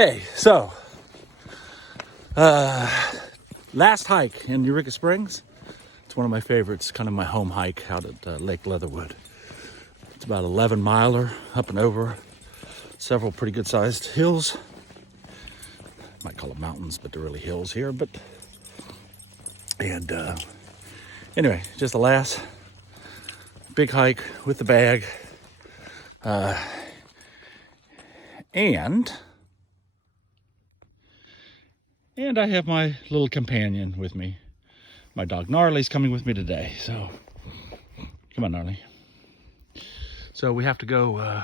Hey, so, last hike in Eureka Springs. It's one of my favorites, kind of my home hike out at Lake Leatherwood. It's about 11 miler up and over several pretty good sized hills. Might call them mountains, but they're really hills here. Anyway, just the last big hike with the bag. And I have my little companion with me. My dog Gnarly's coming with me today. So, come on, Gnarly. So we have to go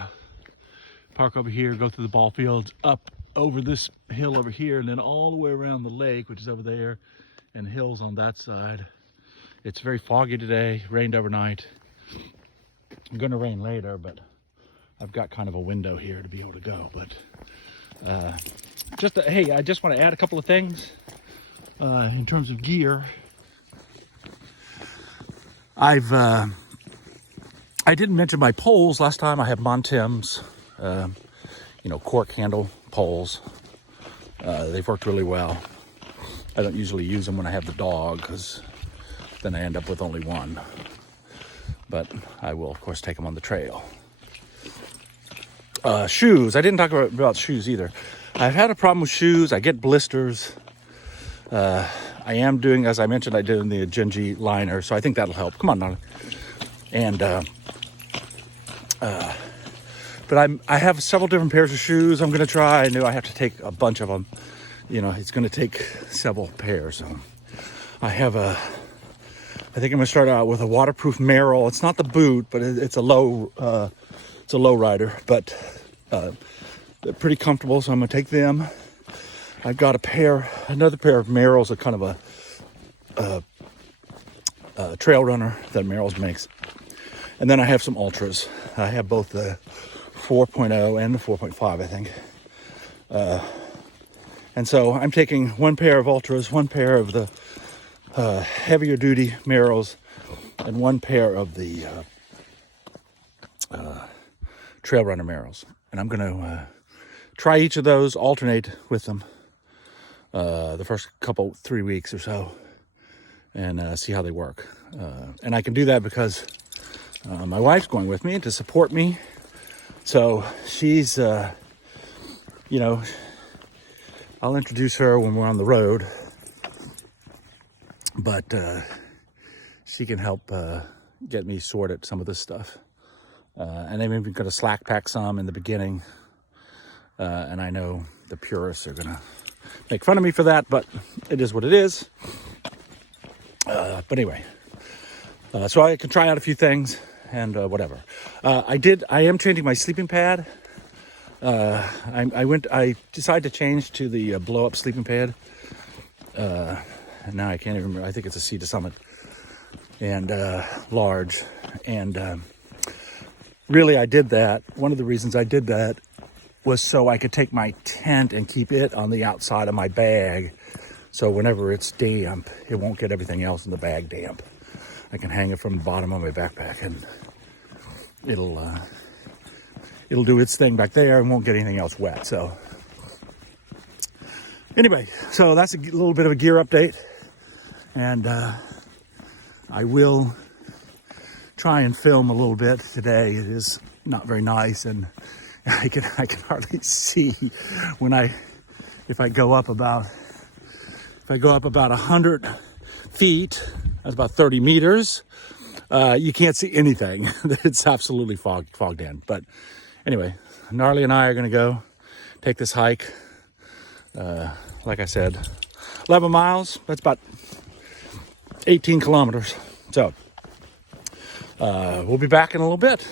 park over here, go through the ball fields, up over this hill over here, and then all the way around the lake, which is over there, and hills on that side. It's very foggy today, rained overnight. I'm gonna rain later, but I've got kind of a window here to be able to go. But hey, I just want to add a couple of things in terms of gear. I didn't mention my poles last time. I have Montem's, cork handle poles. They've worked really well. I don't usually use them when I have the dog because then I end up with only one. But I will, of course, take them on the trail. Shoes. I didn't talk about shoes either. I've had a problem with shoes. I get blisters. I am doing, as I mentioned, I did in the Genji liner, so I think that'll help. Come on, Nana. And but I have several different pairs of shoes I'm going to try. I know I have to take a bunch of them. It's going to take several pairs. So I think I'm going to start out with a waterproof Merrell. It's not the boot, but it's a low rider, but they're pretty comfortable, so I'm going to take them. I've got another pair of Merrells, a kind of a trail runner that Merrell's makes. And then I have some Ultras. I have both the 4.0 and the 4.5, I think. And so I'm taking one pair of Ultras, one pair of the heavier duty Merrells, and one pair of the trail runner Merrells. And I'm going to try each of those, alternate with them the first 3 weeks or so, and see how they work. And I can do that because my wife's going with me to support me. So she's, I'll introduce her when we're on the road, but she can help get me sorted some of this stuff. And I'm even going to slack pack some in the beginning. And I know the purists are going to make fun of me for that, but it is what it is. But anyway, so I can try out a few things and whatever. I am changing my sleeping pad. I decided to change to the blow up sleeping pad. And now I can't even remember. I think it's a Sea to Summit and large. And really, I did that. One of the reasons I did that was so I could take my tent and keep it on the outside of my bag. So whenever it's damp, it won't get everything else in the bag damp. I can hang it from the bottom of my backpack and it'll do its thing back there and won't get anything else wet. So anyway, so that's a little bit of a gear update. And I will try and film a little bit today. It is not very nice, and I can hardly see if I go up about 100 feet. That's about 30 meters. You can't see anything. It's absolutely fogged in. But anyway, Gnarly and I are going to go take this hike. Like I said, 11 miles. That's about 18 kilometers. So we'll be back in a little bit.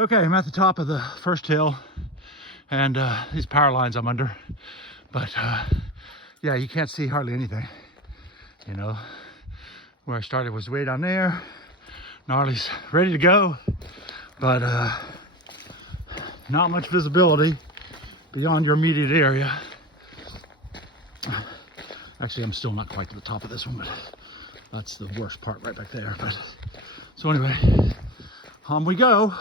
Okay, I'm at the top of the first hill, and these power lines I'm under. But yeah, you can't see hardly anything. Where I started was way down there. Gnarly's ready to go, but not much visibility beyond your immediate area. Actually, I'm still not quite to the top of this one, but that's the worst part right back there. But so anyway, on we go.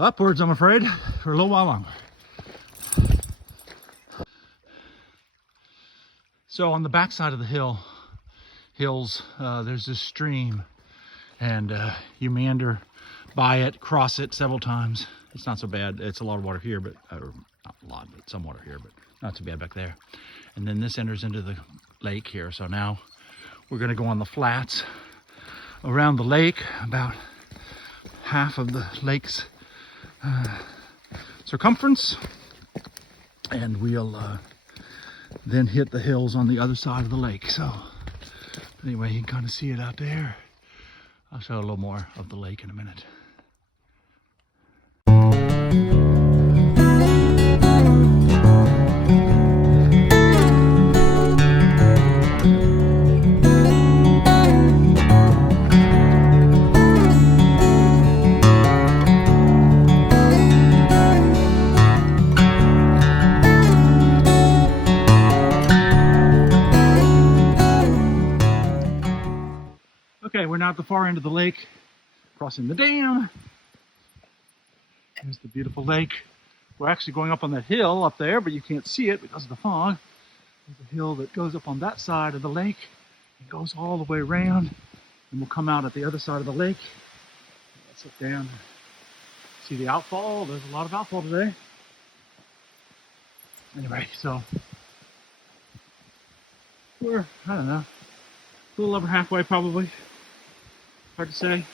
Upwards, I'm afraid, for a little while longer. So on the backside of the hills, there's this stream, and you meander by it, cross it several times. It's not so bad. It's a lot of water here, but not a lot, but some water here, but not too bad back there. And then this enters into the lake here. So now we're going to go on the flats around the lake, about half of the lake's circumference, and we'll then hit the hills on the other side of the lake. So anyway, you can kind of see it out there. I'll show a little more of the lake in a minute. Okay, we're now at the far end of the lake, crossing the dam. Here's the beautiful lake. We're actually going up on that hill up there, but you can't see it because of the fog. There's a hill that goes up on that side of the lake. It goes all the way around, and we'll come out at the other side of the lake. Let's look down, see the outfall. There's a lot of outfall today. Anyway, so we're, I don't know, a little over halfway probably. Hard to say.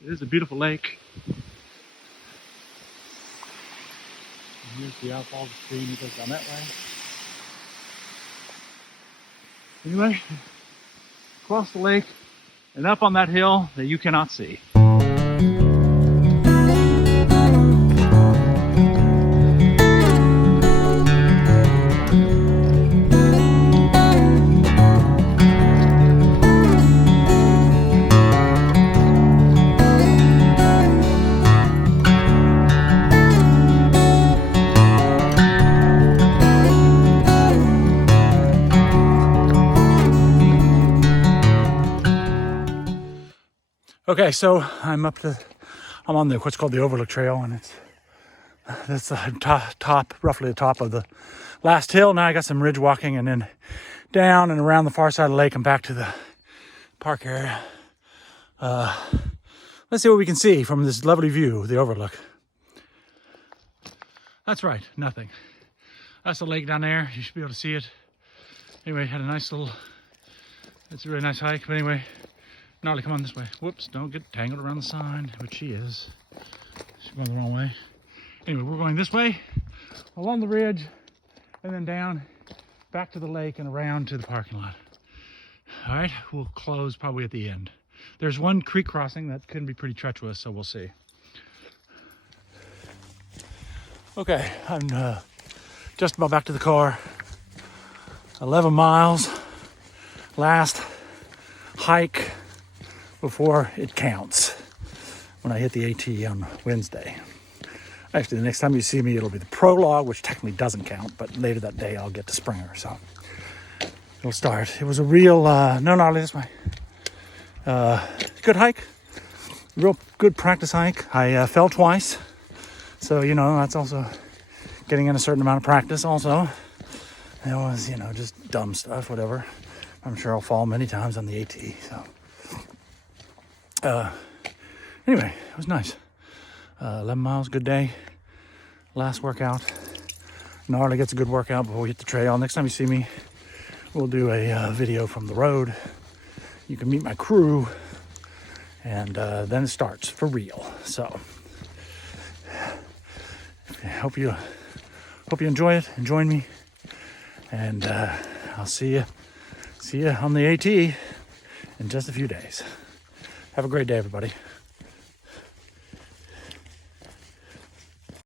It is a beautiful lake. And here's the outfall of the stream that goes down that way. Anyway, across the lake and up on that hill that you cannot see. Okay, so I'm on the what's called the Overlook Trail, and that's the top, roughly the top of the last hill. Now I got some ridge walking, and then down and around the far side of the lake and back to the park area. Let's see what we can see from this lovely view, the overlook. That's right, nothing. That's the lake down there. You should be able to see it. Anyway, had a nice little, it's a really nice hike, but anyway. Gnarly, come on this way. Whoops, don't get tangled around the sign, which she is. She's going the wrong way. Anyway, we're going this way, along the ridge, and then down, back to the lake and around to the parking lot. All right, we'll close probably at the end. There's one creek crossing that can be pretty treacherous, so we'll see. Okay, I'm just about back to the car. 11 miles, last hike before it counts when I hit the AT on Wednesday. Actually, the next time you see me, it'll be the prologue, which technically doesn't count, but later that day I'll get to Springer, so it'll start. It was a real, no, this way. Good hike, real good practice hike. I fell twice, so, you know, that's also getting in a certain amount of practice also. It was, you know, just dumb stuff, whatever. I'm sure I'll fall many times on the AT, so. Anyway, it was nice. 11 miles, good day. Last workout. Gnarly gets a good workout before we hit the trail. Next time you see me, we'll do a video from the road. You can meet my crew, and then it starts for real. So, hope you enjoy it and join me. And I'll see you on the AT in just a few days. Have a great day, everybody.